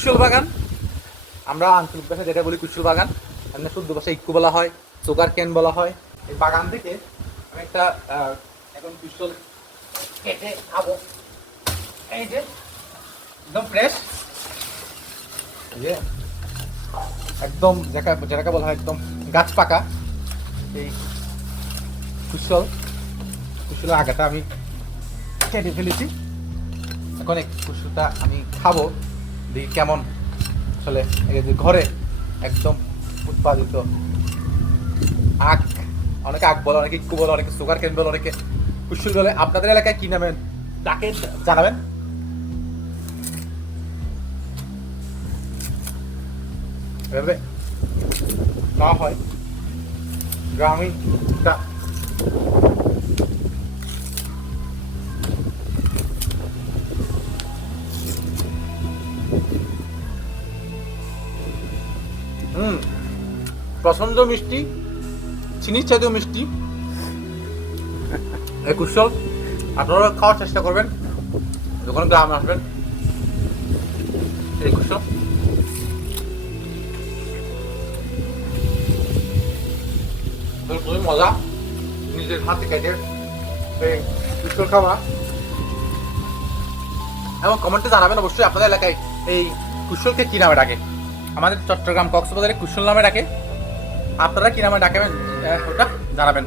কুশল বাগান, আমরা আঞ্চলিক ভাষায় যেটা বলি কুশল বাগান, আমরা শুদ্ধ ভাষায় ইক্কু বলা হয়, সুগার কেন বলা হয়। এই বাগান থেকে আমি একটা এখন কুশল কেটে খাবো। এই যে একদম ফ্রেশ, একদম যেটাকে বলা হয় একদম গাছ পাকা এই কুশলের আগাটা আমি কেটে ফেলেছি। এখন এই কুশলটা আমি খাবো, দেখি কেমন আসলে এই যে ঘরে একদম উৎপাদিত আখ, অনেকে আখ বলে, অনেকে ইক্কু বলে, অনেকে সুগার কেন বলে, অনেকে কুশল বলে। আপনাদের এলাকায় কি নামে তাকে জানাবেন। এভাবে খাওয়া হয় গ্রামীণ একটা প্রচন্ড মিষ্টি, চিনির চাইতেও মিষ্টি এই কুশল। আপনারা খাওয়ার চেষ্টা করবেন যখন গ্রামে আসবেন। এই কুশল খুবই মজা, নিজের হাতে কেটে এই কুশল খাওয়া। এবং কমেন্টে জানাবেন অবশ্যই আপনাদের এলাকায় এই কুশলকে কি নামে ডাকে। আমাদের চট্টগ্রাম কক্সবাজারে কুশল নামে ডাকে, আপনারা কি নামে ডাকেন ওটা জানাবেন।